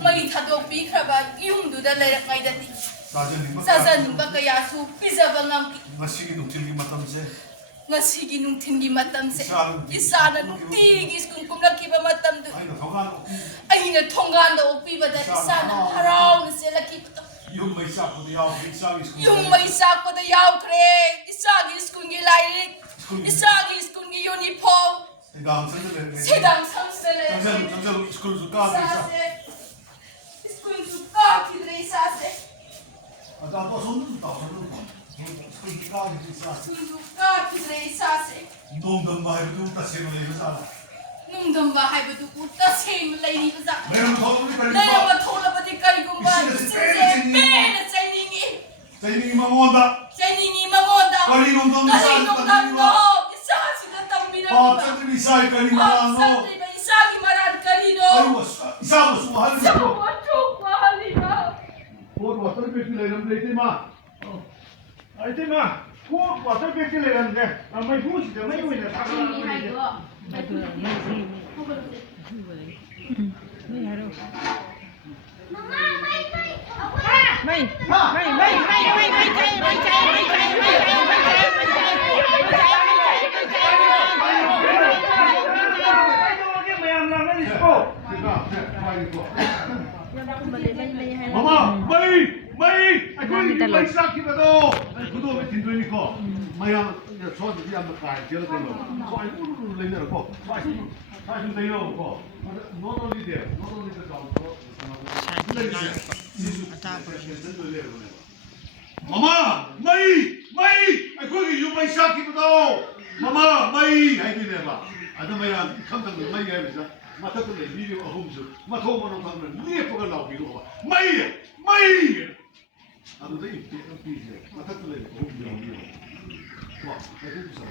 May thadokpi kraba yumduda layrakmaydati sajanimba kayasu pizaba ngamki ngasigi nungthingi matamse isana nutigi skun kumlakiba matamdu aina thonganda okpibada isana harauna selakibada yum mai sakpada yaukre isagi skungi lairik isagi skungi uniform sedang sangsele school suka kidre sase ada apa sondu tak sondu school suka kidre sase Nungdamba itu tak sih mulai besar. Nungdamba itu tak sih mulai besar. Mereka tahu ni kali Mereka tahu lah pada kali Kongba. Bena Chinese Mongphamda. Kali nungdamba Isa sila tambira. Tapi bisa kali Mongphamda. Isa gimana kali no. Isa masuk mahal ni. Mahal ni ma. Kod water bag ni leram leite ma. Leite ma. Kod water bag ni leram deh. Ramai bus deh, mai wina. Mama, mai, aku ni mai sakit tu. Aku tu mesti tindu ni ko. Mai yang soal dia ambil kai, dia tu lo. Soal itu lagi ada ko. Soal itu lagi ada ko. Not only there, not only the job. Mama, mai, aku ni mai sakit tu. Mama, mai, hai ni ba. Ada mai yang kamtang mai yang bisa. Mata tu le video ahum tu, mata orang orang tu ni apa kalau video apa? Mai, ada tu ini, mata tu le ahum tu. Wah, itu bisa.